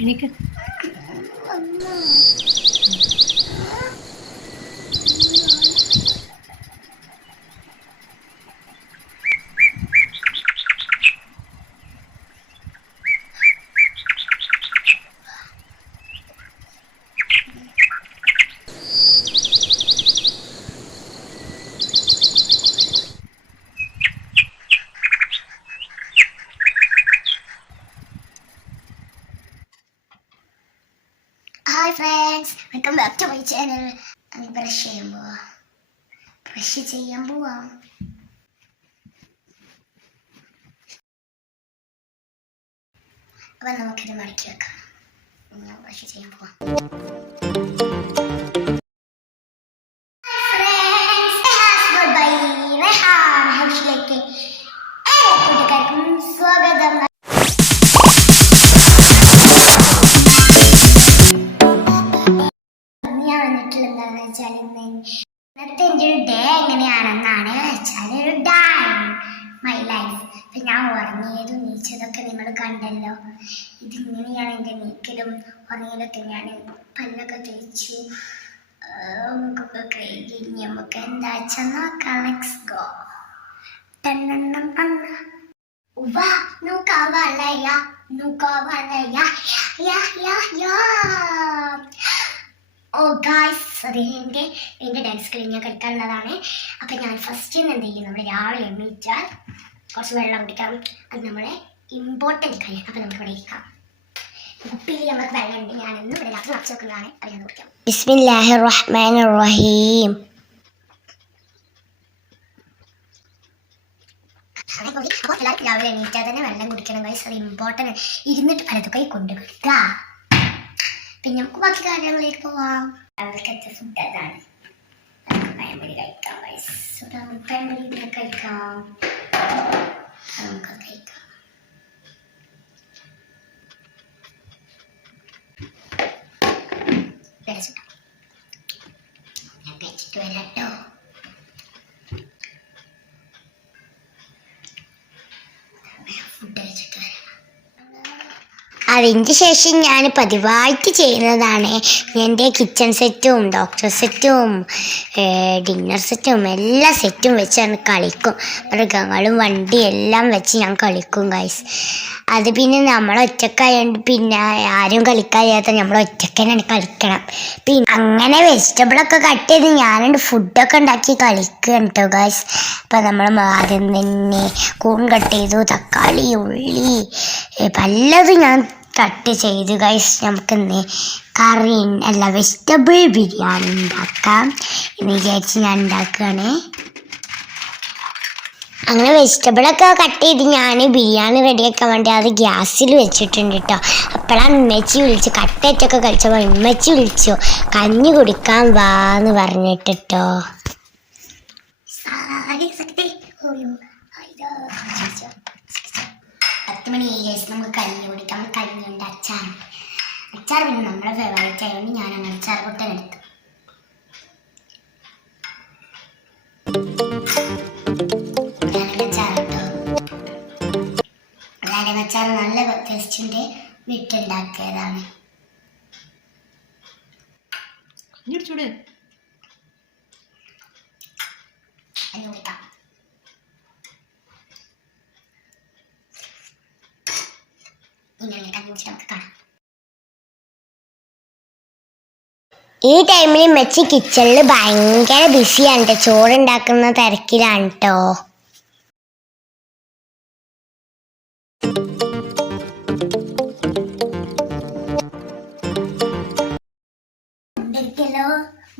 എനിക്ക് friends welcome back to my channel brush ചെയ്യാൻ പോവാ. ബ്രഷ് ചെയ്യാൻ പോവാ. അപ്പം നമുക്കിത് മടക്കി വെക്കാം. ഞാൻ ബ്രഷ് ചെയ്യാൻ പോവാം. എങ്ങനെയാണെന്നാണ് വെച്ചാൽ ഒരു ഡേ മൈ ലൈഫ് ഇപ്പം ഞാൻ ഉറങ്ങിയതും നീച്ചതൊക്കെ നിങ്ങൾ കണ്ടല്ലോ. ഇതിങ്ങനെയാണ് എന്റെ നീക്കലും. ഉറങ്ങിയതൊക്കെ ഞാൻ പല്ലൊക്കെ തേച്ചു. ഇനി നമുക്ക് എന്താ വെച്ചാൽ നോക്കാം. ലെറ്റ്സ് ഗോ ടണ്ണെണ്ണം ടണ്ണ വാ നോക്കാവളയ നോക്കാവളയ യാ യാ യാ. ഓ ഗായ്സ് അത് എന്റെ എന്റെ ഡാൻസ് ഞാൻ കളിക്കാനുള്ളതാണ് അപ്പം ഞാൻ ഫസ്റ്റ് എന്ത് ചെയ്യും? നമ്മൾ രാവിലെ എണീറ്റാൽ കുറച്ച് വെള്ളം കുടിക്കാം. അത് നമ്മളെ ഇമ്പോർട്ടന്റ് കാര്യം. അപ്പം നമുക്ക് ഇവിടെ ഇരിക്കാം. കുപ്പിയിൽ നമുക്ക് വെള്ളം ഉണ്ട് ഞാൻ ഇന്ന് ഇവിടെ രാത്രി നിറച്ച് വെക്കുന്നതാണ്. അത് ഞാൻ കുടിക്കാം. ബിസ്മില്ലാഹി റഹ്മാൻ റഹീം അപ്പോൾ എല്ലാവർക്കും രാവിലെ എണീറ്റാൽ തന്നെ വെള്ളം കുടിക്കണം ഗൈസ് അത് ഇമ്പോർട്ടന്റ് ഇരുന്നിട്ട് പലതൊക്കെ കൊണ്ട് കുടിക്കുക പിന്നെ നമുക്ക് ബാക്കി കാര്യങ്ങളിലേക്ക് പോവാം. രാവിലത്തെ ഫുഡ് അതാണ്. നമുക്ക് പഴംപൊരി കഴിക്കാം ഗൈസ് പഴംപൊരി ഇതിനെ കഴിക്കാം. നമുക്ക് കഴിക്കാം. ഞാൻ കഴിച്ചിട്ട് അതിന്റെ ശേഷം ഞാൻ പതിവായിട്ട് ചെയ്യുന്നതാണ് എന്റെ കിച്ചൺ സെറ്റും ഡോക്ടർ സെറ്റും ഡിന്നർ സെറ്റും എല്ലാ സെറ്റും വെച്ച് ഞാൻ കളിക്കും. മൃഗങ്ങളും വണ്ടി എല്ലാം വെച്ച് ഞാൻ കളിക്കും ഗൈസ് അത് പിന്നെ നമ്മൾ ഒറ്റക്കായതുകൊണ്ട് പിന്നെ ആരും കളിക്കാത്ത നമ്മൾ ഒറ്റയ്ക്ക് തന്നെയാണ് കളിക്കണം. പിന്നെ അങ്ങനെ വെജിറ്റബിളൊക്കെ കട്ട് ചെയ്ത് ഞാനുണ്ട് ഫുഡൊക്കെ ഉണ്ടാക്കി കളിക്കുകയാണ് കേട്ടോ ഗൈസ് അപ്പം നമ്മൾ ആദ്യം തന്നെ കൂൺ കട്ട് ചെയ്തു തക്കാളി ഉള്ളി പലതും ഞാൻ കട്ട് ചെയ്ത് ഗൈസ് നമുക്കിന്ന് കറി അല്ല വെജിറ്റബിൾ ബിരിയാണി ഉണ്ടാക്കാം എന്ന് വിചാരിച്ച് ഞാൻ ഉണ്ടാക്കുകയാണ്. അങ്ങനെ വെജിറ്റബിളൊക്കെ കട്ട് ചെയ്ത് ഞാൻ ബിരിയാണി റെഡിയാക്കാൻ വേണ്ടി അത് ഗ്യാസിൽ വെച്ചിട്ടുണ്ട് കേട്ടോ അപ്പോഴാണ് ഉമ്മച്ചി വിളിച്ച് കട്ടേറ്റൊക്കെ കഴിച്ചപ്പോൾ ഉമ്മച്ചി വിളിച്ചു കഞ്ഞി കുടിക്കാൻ വാന്ന് പറഞ്ഞിട്ട് കേട്ടോ നമുക്ക് കഞ്ഞി കുടിക്കാം. നമ്മൾ കഞ്ഞിയുണ്ട് അച്ചാർ. അച്ചാർ പിന്നെ നമ്മുടെ ഫേവറേറ്റ് ആയതുകൊണ്ട് ഞാൻ അങ്ങനെ അച്ചാർ പൊട്ടൻ എടുത്തു. നാരങ്ങ അച്ചാർ കേട്ടോ നാരങ്ങ അച്ചാർ നല്ല ടേസ്റ്റിന്റെ വീട്ടുണ്ടാക്കിയതാണ്. ചൂട് കഞ്ഞി കുടിക്കാം ഇങ്ങനെ കഞ്ഞി നമുക്ക് കാണാം. ഈ ടൈമിൽ മെച്ചി കിച്ചണിൽ ഭയങ്കര ബിസിയാണ് കേട്ടോ ചോറുണ്ടാക്കുന്ന തിരക്കിലാണ് കേട്ടോ മുണ്ടിരിക്കല്ലോ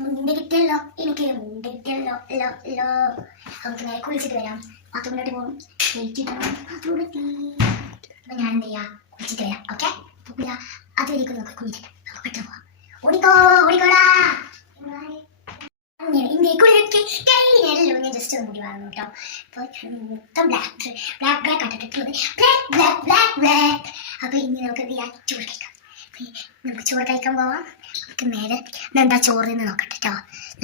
മുണ്ടിരിക്കല്ലോ എനിക്ക് മുണ്ടിരിക്കല്ലോ ലോ ലോ. നമുക്ക് നേരെ കുളിച്ചിട്ട് വരാം. ബാത്റൂമിലോട്ട് പോകും ബാത്റൂമിലെത്തി അപ്പം ഞാൻ എന്ത് ചെയ്യാം? കുളിച്ചിട്ട് വരാം ഓക്കെ അപ്പം അതുവരേക്കും നമുക്ക് കുളിച്ചിട്ട് നമുക്ക് പെട്ടെന്ന് പോവാം ഓടിക്കോ ഞാൻ just black black black black black അപ്പോൾ ഇനി നമുക്ക് നമുക്ക് ചോറ് എന്താ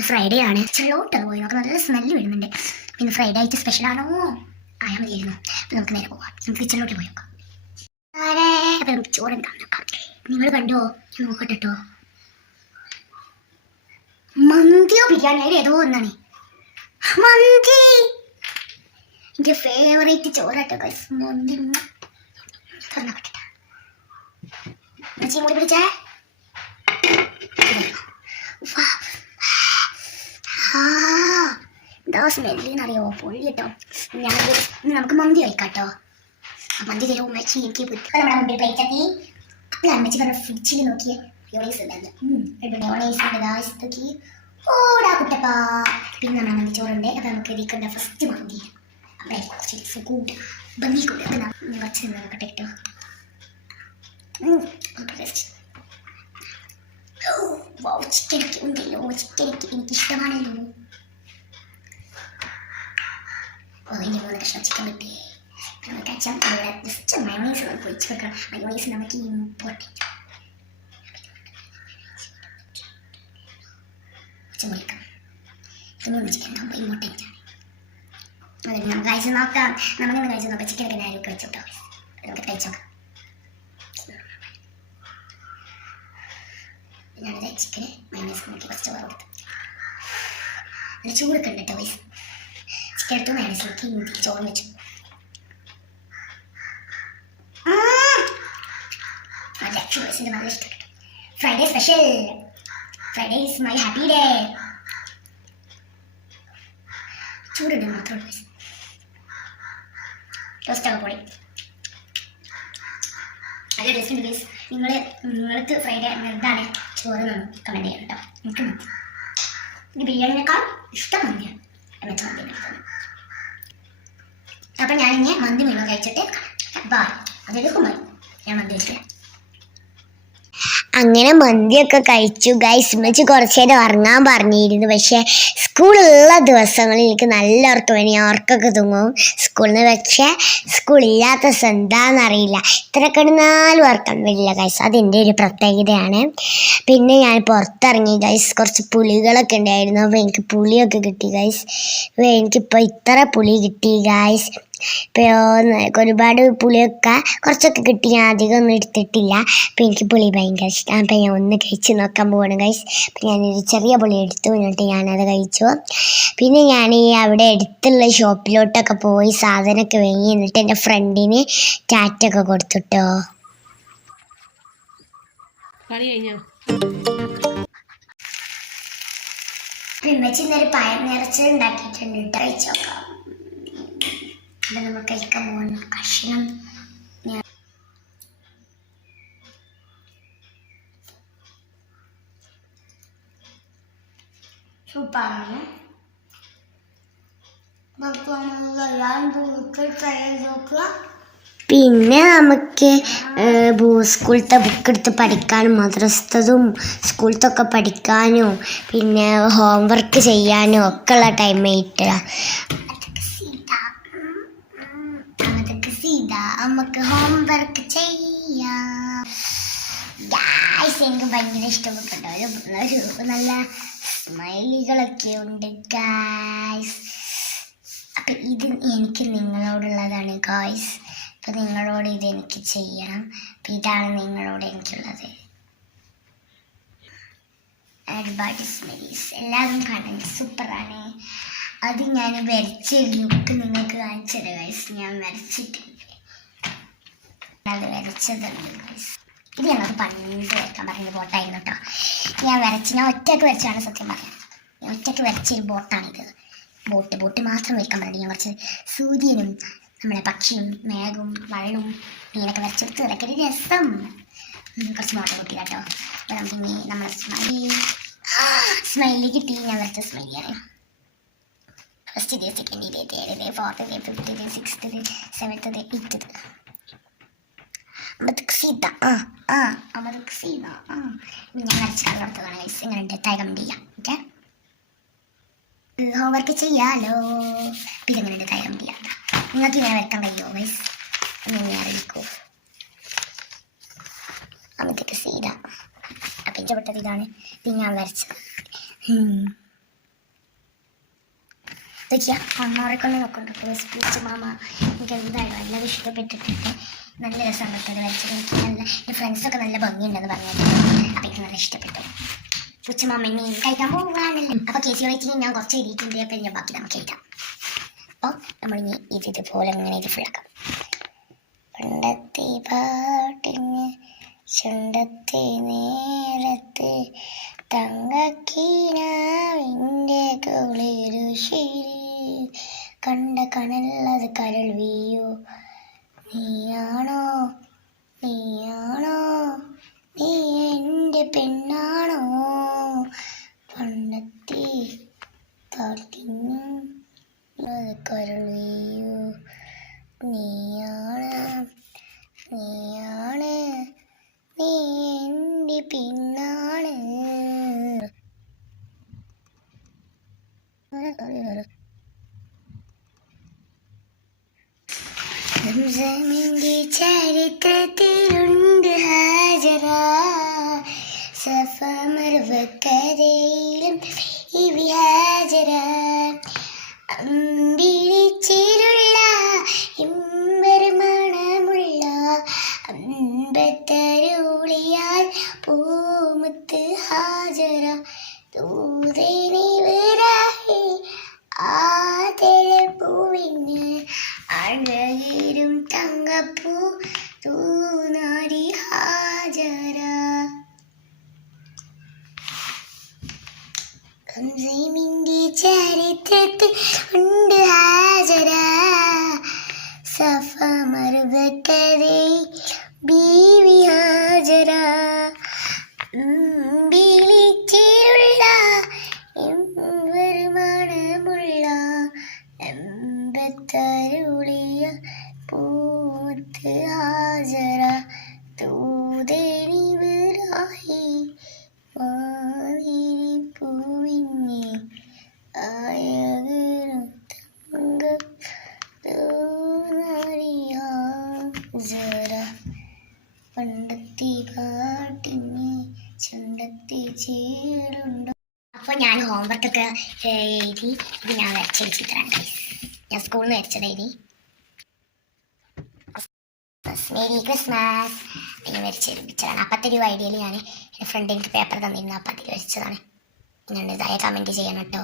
ഫ്രൈഡേ ആണ് ചെറിയോട്ടത് പോയി നമുക്ക് നല്ല സ്മെല്ല് വരുന്നുണ്ട് പിന്നെ ഫ്രൈഡേ ആയിട്ട് സ്പെഷ്യൽ ആണോ ആയാൽ മതിയായിരുന്നു അപ്പോൾ നമുക്ക് നേരെ പോവാം നമുക്ക് കിച്ചണിലോട്ട് പോയി നോക്കാം അപ്പോൾ നമുക്ക് ചോറ് എന്താണെന്ന് നോക്കാം നിങ്ങൾ കണ്ടോ? ഞാൻ നോക്കട്ടെ കേട്ടോ മന്തിയോ ബിരിയാണി അതിൽ ഏതോ ഒന്നാണ്. മന്തി! എന്റെ ഫേവറേറ്റ് ചോറാട്ടോ ഗൈസ് മന്തി. തുറന്നോട്ടെ പറ്റട്ടെ. മൂടി പിടിച്ചേ. എന്താ സ്മെല്ലിന്നറിയോ പൊള്ളി കേട്ടോ ഞാൻ നമുക്ക് മന്തി കഴിക്കാട്ടോ. മന്തി തരും ഉമ്മച്ചി എനിക്ക് പുറ്റ് നമ്മുടെ മുമ്പിൽ പ്ലേറ്റ് ആക്കി അപ്പോൾ അമ്മച്ചി പറഞ്ഞ ഫ്രിഡ്ജിൽ നോക്കിയ. യോണൈസ് ഉണ്ടായിരുന്നു. യോണൈസ് ഉണ്ട്. ഗായ്സ് നോക്കി. ഓടാ കുട്ടപ്പാ. പിന്നെ നമ്മുടെ മന്തി ചോറുണ്ട് അപ്പോൾ നമുക്ക് ഇതിക്കണ്ട ഫസ്റ്റ് മന്തി. അവിടെ കുറച്ച് കൂട്ട. ഭംഗി കൂടെ അപ്പം ഞാൻ കുറച്ച് നിന്ന് നോക്കട്ടെ കേട്ടോ. ഒക്കെ ഉണ്ടല്ലോ. ചിക്കൻ ഒക്കെ എനിക്ക് ഇഷ്ടമാണല്ലോ ഓ ഇനി മൂന്ന് കഷ്ണം ചിക്കൻ കിട്ടി നമുക്ക് അച്ഛൻ ഇവിടെ ജസ്റ്റ് മയോണൈസ് നമുക്ക് ഒഴിച്ച് വെക്കണം. മയോണൈസ് നമുക്ക് ഇമ്പോർട്ടന്റ് വിളിക്കാം. ഇതൊന്നും ചിക്കൻ നമുക്ക് ഇമ്പോർട്ടന്റ് ആണ് അതെ നമുക്ക് കഴിച്ച് നോക്കാം. നമുക്കൊന്ന് കഴിച്ച് നോക്കാം. ചിക്കനൊക്കെ ഞാൻ കഴിച്ചു കേട്ടോ നമുക്ക് കഴിച്ച് നോക്കാം ഞാനത് ചിക്കന് മയോണൈസ് നോക്കി കുറച്ച് ചോറ് കൊടുത്തു നല്ല ചൂടൊക്കെ ഉണ്ട് കേട്ടോ ചിക്കൻ എടുത്ത് മയോണൈസ് നോക്കി ചോറ് വെച്ചു. ചൂസിന്റെ നല്ല ഇഷ്ടപ്പെട്ടു Friday special Friday is my happy day ചൂടുണ്ട് മാത്രമേ ടോസ്റ്റൊക്കെ പൊടി നല്ല ടേസ്റ്റ് പ്ലീസ് നിങ്ങൾ നിങ്ങൾക്ക് ഫ്രൈഡേ എന്താണ് ചോറ് കമന്റ് ചെയ്യണം കേട്ടോ എനിക്ക് മതി എനിക്ക് ബിരിയാണിനേക്കാൾ ഇഷ്ടം മന്തിയാണ് എന്നുവെച്ച മന്തി അപ്പം ഞാനിങ്ങനെ മന്തി മുഴുവൻ കഴിച്ചിട്ട് ബായ് അതെടുക്കും കുമാരി ഞാൻ മന്തി വെച്ചില്ല അങ്ങനെ മന്തിയൊക്കെ കഴിച്ചു. ഗൈസ് ഉമ്മച്ച് കുറച്ച് നേരം ഉറങ്ങാൻ പറഞ്ഞിരുന്നു. പക്ഷേ സ്കൂളുള്ള ദിവസങ്ങളിൽ എനിക്ക് നല്ല ഉറക്കം വേണം ഞാൻ ഉറക്കമൊക്കെ തൂങ്ങും സ്കൂളിൽ നിന്ന് പക്ഷേ സ്കൂളില്ലാത്ത ദിവസം എന്താണെന്നറിയില്ല ഇത്ര കിടന്നാലും ഉറക്കം വരില്ല ഗൈസ് അതെന്റെ ഒരു പ്രത്യേകതയാണ്. പിന്നെ ഞാൻ പുറത്തിറങ്ങി ഗൈസ് കുറച്ച് പുളികളൊക്കെ ഉണ്ടായിരുന്നു. അപ്പോൾ എനിക്ക് പുളിയൊക്കെ കിട്ടി ഗൈസ് എനിക്കിപ്പോൾ ഇത്ര പുളി കിട്ടി ഗൈസ് ഇപ്പോൾ ഒരുപാട് പുളിയൊക്കെ കുറച്ചൊക്കെ കിട്ടി. ഞാൻ അധികം ഒന്നും എടുത്തിട്ടില്ല. അപ്പം എനിക്ക് പുളി ഭയങ്കര ഇഷ്ടമാണ് അപ്പം ഞാൻ ഒന്ന് കഴിച്ച് നോക്കാൻ പോവാണ് കഴിച്ച് അപ്പം ഞാനൊരു ചെറിയ പുളി എടുത്തു. എന്നിട്ട് ഞാനത് കഴിച്ചു. പിന്നെ ഞാൻ ഈ അവിടെ അടുത്തുള്ള ഷോപ്പിലോട്ടൊക്കെ പോയി സാധനമൊക്കെ വാങ്ങി. എന്നിട്ട് എന്റെ ഫ്രണ്ടിന് ടാറ്റൊക്കെ കൊടുത്തുട്ടോ. കളി കഴിഞ്ഞോ? പിമ്മച്ചി ഇന്നൊരു പഴം നിറച്ചത് ഉണ്ടാക്കിയിട്ടുണ്ട്. കഴിച്ചോക്കാം അപ്പം നമ്മൾ കഴിക്കാൻ പോകുന്ന കഷ്ണം പിന്നെ നമുക്ക് സ്കൂളത്തെ ബുക്ക് എടുത്ത് പഠിക്കാനും മദ്രസത്തതും സ്കൂളത്തൊക്കെ പഠിക്കാനും പിന്നെ ഹോംവർക്ക് ചെയ്യാനും ഒക്കെ ഉള്ള ടൈം ആയിട്ട്. നമുക്ക് ഹോംവർക്ക് ചെയ്യാം. ഗായ്സ് എനിക്ക് ഭയങ്കര ഇഷ്ടപ്പെട്ടോ നല്ല സ്മൈലികളൊക്കെ ഉണ്ട് ഗായ്സ് അപ്പൊ ഇത് എനിക്ക് നിങ്ങളോടുള്ളതാണ് ഗായ്സ് അപ്പൊ നിങ്ങളോട് ഇത് എനിക്ക് ചെയ്യണം. അപ്പൊ ഇതാണ് നിങ്ങളോട് എനിക്കുള്ളത്. സ്മെരീസ് എല്ലാവരും കാണാൻ സൂപ്പറാണ്. അത് ഞാൻ വരച്ച ലുക്ക് നിങ്ങൾക്ക് കാണിച്ചത് ഗൈസ് ഞാൻ വരച്ചിട്ടുണ്ട്. വരച്ചതുണ്ട് ഗൈസ് ഇത് ഞങ്ങൾക്ക് പണ്ട് വരയ്ക്കാൻ പറയുന്ന ബോട്ടായിരുന്നു കേട്ടോ. ഞാൻ വരച്ച് ഞാൻ ഒറ്റയ്ക്ക് വരച്ചാണ് സത്യം പറയാം ഞാൻ ഒറ്റയ്ക്ക് വരച്ചൊരു ബോട്ടാണിത് ബോട്ട് ബോട്ട് മാത്രം വരയ്ക്കാൻ പറഞ്ഞു ഞാൻ കുറച്ച് സൂര്യനും നമ്മളെ പക്ഷിയും മേഘവും വെള്ളവും മീനൊക്കെ വരച്ചെടുത്ത് ഇതൊക്കെ ഒരു രസം. കുറച്ച് മോട്ട കൂട്ടി കേട്ടോ. അപ്പോൾ നമുക്ക് ഇനി നമ്മളെ സ്മൈലി സ്മൈലി കിട്ടി. ഞാൻ വരച്ച സ്മൈലിയാണ് first day second day third day fourth day fifth day sixth day seventh day eighth day അമ്പതക്ക് സീത ആ ആ അമ്പതക്ക് സീത ആ ഞാൻ വരച്ച കാണാം ഗൈസ് എങ്ങനെയുണ്ട് താഴെ കമന്റ് ചെയ്യാം. ഓക്കെ ഹോംവർക്ക് ചെയ്യാലോ? പിന്നെ ഇങ്ങനെ ഡെത്തായി കമന്റ് ചെയ്യാം. നിങ്ങൾക്ക് ഇങ്ങനെ വരക്കാൻ കഴിയുമോ ഗൈസ് എന്നെ അറിയിക്കൂ. അമ്പതക്ക് സീത. അപ്പം ഇഷ്ടപ്പെട്ടത് ഇതാണ്. ഇത് ഞാൻ വരച്ചത്. ഉം. ഇതൊക്കെയാ അമ്മാരെ കൊണ്ട് നോക്കുന്നുണ്ട് സ്പീച്ച് മാമ. എനിക്ക് എന്തായാലും എല്ലാം ഇഷ്ടപ്പെട്ടിട്ടുണ്ട് നല്ല രസം പെട്ടത് വെച്ച് എനിക്ക് നല്ല എന്റെ ഫ്രണ്ട്സൊക്കെ നല്ല ഭംഗിയുണ്ടെന്ന് പറഞ്ഞിട്ടുണ്ട് അപ്പം എനിക്ക് നല്ല ഇഷ്ടപ്പെട്ടു. ഉച്ചമാമ ഇനി കഴിക്കാൻ പോകാനല്ലേ അപ്പോൾ കേസി വൈറ്റിന് ഞാൻ കുറച്ച് എഴുതിയിട്ടുണ്ട്. അപ്പോൾ ഞാൻ ബാക്കി നമുക്ക് എഴുതാം. അപ്പോൾ നമ്മളിനി ഇത് ഇതുപോലെ ഇങ്ങനെ ഇത് ഫുള്ളാക്കാം പണ്ടത്തെ പാട്ടിന് ചുണ്ടത്തെ നേരത്ത് തങ്കക്കീനാവിന്റെ കുളിരു ശരി കണ്ട കണലത് കരൾ വീയോ നീയാണോ? നീയാണോ? നീ എന്റെ പെണ്ണാണോ? പണ്ടത്തെ കരൾ വീയോ നീയാണ് നീയാണ് നീ എന്റെ പിന്നാണ്. സംസമിന്റെ ചരിത്രത്തിലുണ്ട് ഹാജര. സഫമർവക്കരയിലും ഇവി ഹാജര. അമ്പിളിച്ചിരുള്ള ഇമ്പരമണമുള്ള അമ്പത്തരുളിയാൽ പൂമുത്ത് ഹാജര. ദൂതനി വിരാഹി. ആ പൂവിന് അഴകിരും തങ്കപ്പൂ തൂനാരി ഹാജര. ഹംസൈമിന്റെ ചരിത്രത്തിൽ ഉണ്ട് ഹാജര. സഫ മറുകക്കരയിൽ ബീവി ഹാജര. ചേരുണ്ടോ അപ്പോൾ ഞാൻ ഹോംവർക്ക് ഒക്കെ എഴുതി ഇത് ഞാൻ വരച്ച ഒരു ചിത്രമാണ്. ഞാൻ സ്കൂളിൽ നിന്ന് വരച്ചത് എഴുതി മേരി ക്രിസ്മസ്. ഞാൻ വരച്ചൊരു പിക്ചറാണ് അപ്പത്തെ ഒരു ഐഡിയയിൽ ഞാൻ എന്റെ ഫ്രണ്ട് എനിക്ക് പേപ്പർ തന്നിരുന്നു. അപ്പം അതിൽ വരച്ചതാണ് ഇതായ കമന്റ് ചെയ്യണം കേട്ടോ.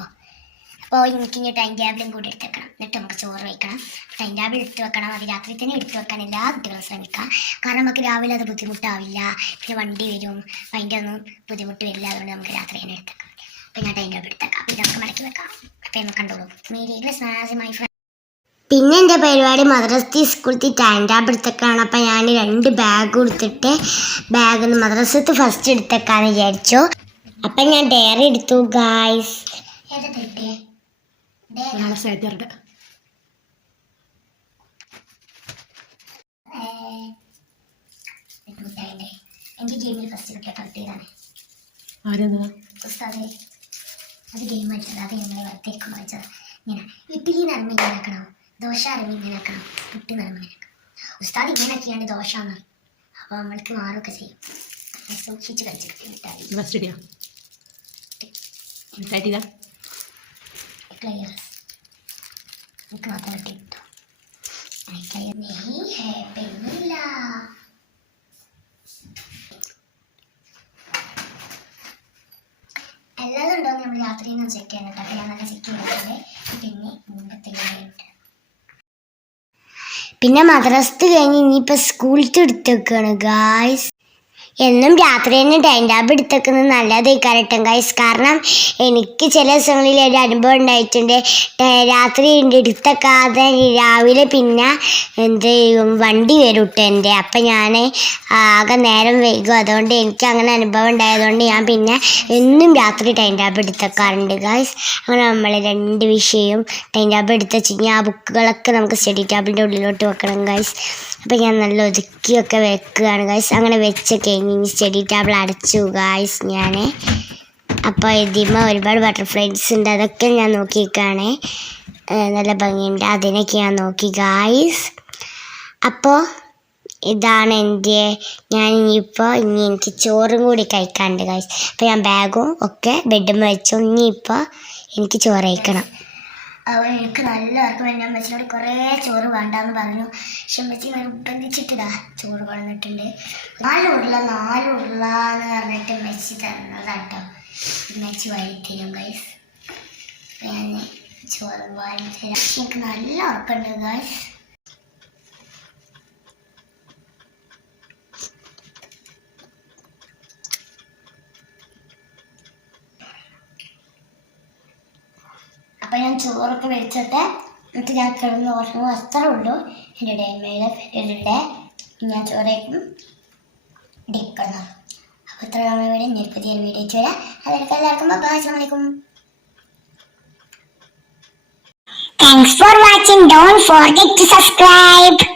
അപ്പോൾ എനിക്ക് ഇനി ടൈം ടേബിളും കൂടി എടുത്ത് വെക്കണം. എന്നിട്ട് നമുക്ക് ചോറ് വയ്ക്കണം ടൈം ടേബിൾ എടുത്ത് വെക്കണം. അത് രാത്രി തന്നെ എടുത്ത് വെക്കാൻ എല്ലാ കുട്ടികളും ശ്രമിക്കാം. കാരണം നമുക്ക് രാവിലെ അത് ബുദ്ധിമുട്ടാവില്ല. പിന്നെ വണ്ടി വരും. അതിന്റെ ഒന്നും ബുദ്ധിമുട്ട് വരില്ല. അതുകൊണ്ട് നമുക്ക് രാത്രി തന്നെ എടുത്തേക്കാം അപ്പം ഞാൻ ടൈം ടേബിൾ എടുത്തേക്കാം അപ്പം നമുക്ക് മടക്കി വെക്കാം. അപ്പം നമുക്ക് കണ്ടോളൂ. മേരി ക്രിസ്മസ് മൈ ഫ്രണ്ട് പിന്നെ എന്റെ പരിപാടി മദ്രസത്തി സ്കൂളത്തിൽ ടൈം ടാബ് എടുത്തേക്കാണ് അപ്പം ഞാൻ രണ്ട് ബാഗ് കൊടുത്തിട്ട് ബാഗിൽ നിന്ന് മദ്രസത്ത് ഫസ്റ്റ് എടുത്തേക്കാന്ന് വിചാരിച്ചു. അപ്പം ഞാൻ ഡയറി എടുത്തു ഗായ്സ് ഏതാ നാളെ സാറ്റർഡേ എനിക്ക് ഗെയിമിൽ ഫസ്റ്റ് കിട്ടിയ കളിയാണ് ആരെന്താ ഉസ്താദേ അത് ഗെയിം കളിച്ചത് അത് ഞങ്ങളെ വലത്തേക്ക് വായിച്ചത്. ഇങ്ങനെ ഇഡ്ഡലി നരമ്പ് ഇങ്ങനെ ആക്കണം. ദോശ നരമ്പ് ഇങ്ങനെ ആക്കണം. പുട്ട് നരമ്പ് ഇങ്ങനെ ആക്കണം. ഉസ്താദ് ഇങ്ങനെ ആക്കിയാണ് ദോശ എന്ന് അപ്പോൾ നമ്മൾക്ക് മാറുകയൊക്കെ ചെയ്യും. സൂക്ഷിച്ച് മിഠായി ഇടിയാ മിഠായിട്ടില്ല ക്ലിയർ എനിക്ക് മാത്രം കിട്ടിട്ടോ ക്ലിയർ നീ പെണ്ണില്ല എല്ലാതും ഉണ്ടോ നമ്മൾ രാത്രി ഒന്ന് ചെക്ക് ചെയ്യണം കേട്ടോ അപ്പോൾ നല്ല ചെക്ക് ചെയ്തിട്ടുണ്ട് പിന്നെ മുമ്പത്തെ പിന്നെ മദ്രസത്ത് കഴിഞ്ഞ് ഇനിയിപ്പോൾ സ്കൂളിൽ എടുത്തേക്കാണ് ഗായ്സ് എന്നും രാത്രി തന്നെ ടൈം ടേബിൾ നല്ലതായി കരട്ടൻ ഗൈസ് കാരണം എനിക്ക് ചില ദിവസങ്ങളിൽ ഒരു അനുഭവം ഉണ്ടായിട്ടുണ്ട്. രാത്രി എടുത്തേക്കാതെ രാവിലെ പിന്നെ എന്ത് വണ്ടി വരും കേട്ടോ എന്റെ. അപ്പം ഞാൻ ആകെ നേരം വൈകും. അതുകൊണ്ട് എനിക്ക് അങ്ങനെ അനുഭവം ഉണ്ടായതുകൊണ്ട് ഞാൻ പിന്നെ എന്നും രാത്രി ടൈം എടുത്തേക്കാറുണ്ട് ഗൈസ് അങ്ങനെ നമ്മൾ രണ്ട് വിഷയവും ടൈം എടുത്ത് വെച്ച് ആ ബുക്കുകളൊക്കെ നമുക്ക് സ്റ്റഡി ടാബിന്റെ ഉള്ളിലോട്ട് വെക്കണം ഗൈസ് അപ്പം ഞാൻ നല്ല ഒതുക്കിയൊക്കെ വെക്കുകയാണ് ഗൈസ് അങ്ങനെ വെച്ച് കഴിഞ്ഞ് ഇനി സ്റ്റഡി ടേബിൾ അടച്ചു ഗായ്സ് ഞാൻ അപ്പോൾ ഇതിമ ഒരുപാട് ബട്ടർഫ്ലൈസ് ഉണ്ട് അതൊക്കെ ഞാൻ നോക്കിയിരിക്കുകയാണ് നല്ല ഭംഗിയുണ്ട് അതിനൊക്കെ ഞാൻ നോക്കി ഗായ്സ് അപ്പോൾ ഇതാണ് എന്റെ ഞാൻ ഇനിയിപ്പോൾ ഇനി എനിക്ക് ചോറും കൂടി കഴിക്കാനുണ്ട് ഗായ്സ് അപ്പോൾ ഞാൻ ബാഗും ഒക്കെ ബെഡും വെച്ചു ഇനിയിപ്പോൾ എനിക്ക് ചോറ് കഴിക്കണം. അപ്പോൾ എനിക്ക് നല്ല ഉറക്കം വേണ്ടി അമ്മച്ചിനോട് കുറേ ചോറ് വേണ്ടാന്ന് പറഞ്ഞു. പക്ഷെ അമ്മച്ചി നിർബന്ധിച്ചിട്ടിതാ ചോറ് കൊണ്ടിട്ടുണ്ട് നാല് ഉരുള നാല് ഉരുള എന്ന് പറഞ്ഞിട്ട് അമ്മച്ചി തന്നതാട്ടോ. അമ്മച്ചി വായിത്തരും ഗൈസ് ഞാൻ ചോറ് വാങ്ങിത്തരാം. എനിക്ക് നല്ല ഉറക്കമുണ്ട് ഗൈസ് ഞാൻ ചോറൊക്കെ വെച്ചിട്ട് എന്നിട്ട് ഞാൻ കിടന്ന് ഉറങ്ങും. അത്രേ ഉള്ളൂ. എന്റെ ഡേമയുടെ ഫെരിയുടെ ഞാൻ ചോറേക്കും ഡിക്കണം അപ്പോൾ ഇത്ര നമ്മൾ ഇവിടെ ഞാൻ പുതിയ വീഡിയോ വരാം. അതിലേക്ക് എല്ലാവർക്കും അലൈക്കും. Thanks for watching. Don't forget to subscribe.